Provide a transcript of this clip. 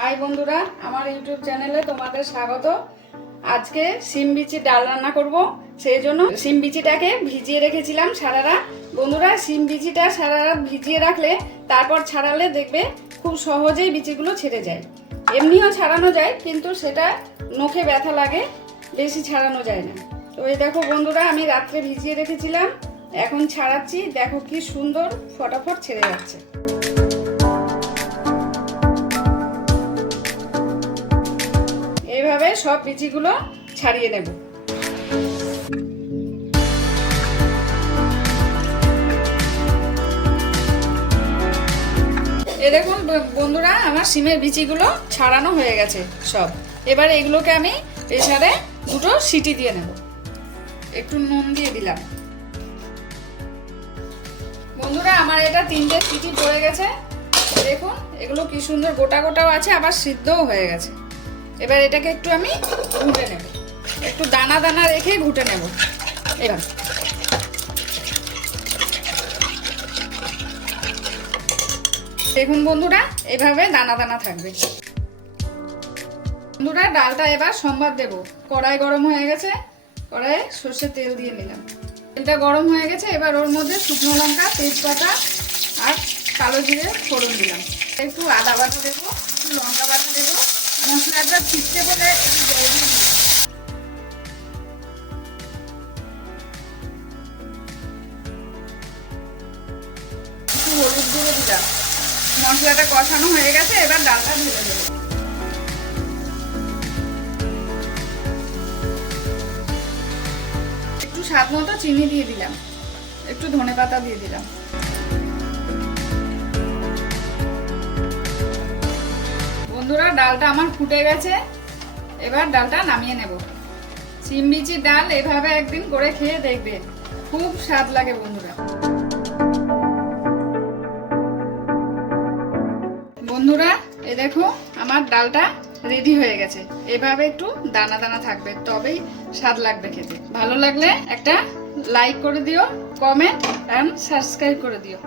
High বন্ধুরা, আমার YouTube চ্যানেলে তোমাদের স্বাগত। আজকে শিম বিচি ডাল রান্না করব। সেই জন্য শিম বিচিটাকে ভিজিয়ে রেখেছিলাম সারা রাত। বন্ধুরা, শিম বিচিটা সারা রাত ভিজিয়ে রাখলে তারপর ছাড়ালে দেখবে খুব সহজেই বিচিগুলো ছেড়ে যায়। এমনিও ছাড়ানো যায়, কিন্তু সেটা নখে ব্যথা লাগে, বেশি ছাড়ানো যায় না। তো এই দেখো বন্ধুরা, আমি রাত্রে ভিজিয়ে রেখেছিলাম, এখন ছাড়াচ্ছি। দেখো কি সুন্দর ফটাফট ছেড়ে যাচ্ছে। এইভাবে সব বিচিগুলো ছাড়িয়ে নেব। এই দেখুন বন্ধুরা, আমার শিমের বিচিগুলো ছাড়ানো হয়ে গেছে সব। এবার এগুলোকে আমি প্রেসারে দুটো সিটি দিয়ে নেব। একটু নুন দিয়ে দিলাম। বন্ধুরা, আমার এটা 3টে সিটি পড়ে গেছে। দেখুন এগুলো কি সুন্দর গোটা গোটাও আছে, আবার সিদ্ধও হয়ে গেছে। এবার এটাকে একটু আমি ঘুটে নেব, একটু দানা দানা রেখে ঘুটে নেব। এবার দেখুন বন্ধুরা, এভাবে দানা দানা থাকবে। বন্ধুরা, ডালটা এবার সম্বাদ দেব। কড়াই গরম হয়ে গেছে, কড়াইয়ে সর্ষের তেল দিয়ে নিলাম। তেলটা গরম হয়ে গেছে, এবার ওর মধ্যে শুকনো লঙ্কা, তেজপাতা আর কালো জিরে ফোড়ন দিলাম। একটু আদা বাটা দেবো, একটু লঙ্কা বাটা দেবো। মশলাটা ফিরতে বলে একটু জল দিয়ে দিলাম। একটু হলুদ গুঁড়ো দিলাম। মশলাটা কষানো হয়ে গেছে, এবার ডালটা ঢেলে দেবো। একটু স্বাদ মতো চিনি দিয়ে দিলাম, একটু ধনেপাতা দিয়ে দিলাম। বন্ধুরা, ডালটা আমার ফুটে গেছে, এবার ডালটা নামিয়ে নেব। শিম বিচির ডাল এভাবে একদিন করে খেয়ে দেখবে, খুব স্বাদ লাগে বন্ধুরা। বন্ধুরা, এই দেখো আমার ডালটা রেডি হয়ে গেছে। এভাবে একটু দানা দানা থাকবে, তবেই স্বাদ লাগবে খেতে। ভালো লাগলে একটা লাইক করে দিও, কমেন্ট এন্ড সাবস্ক্রাইব করে দিও।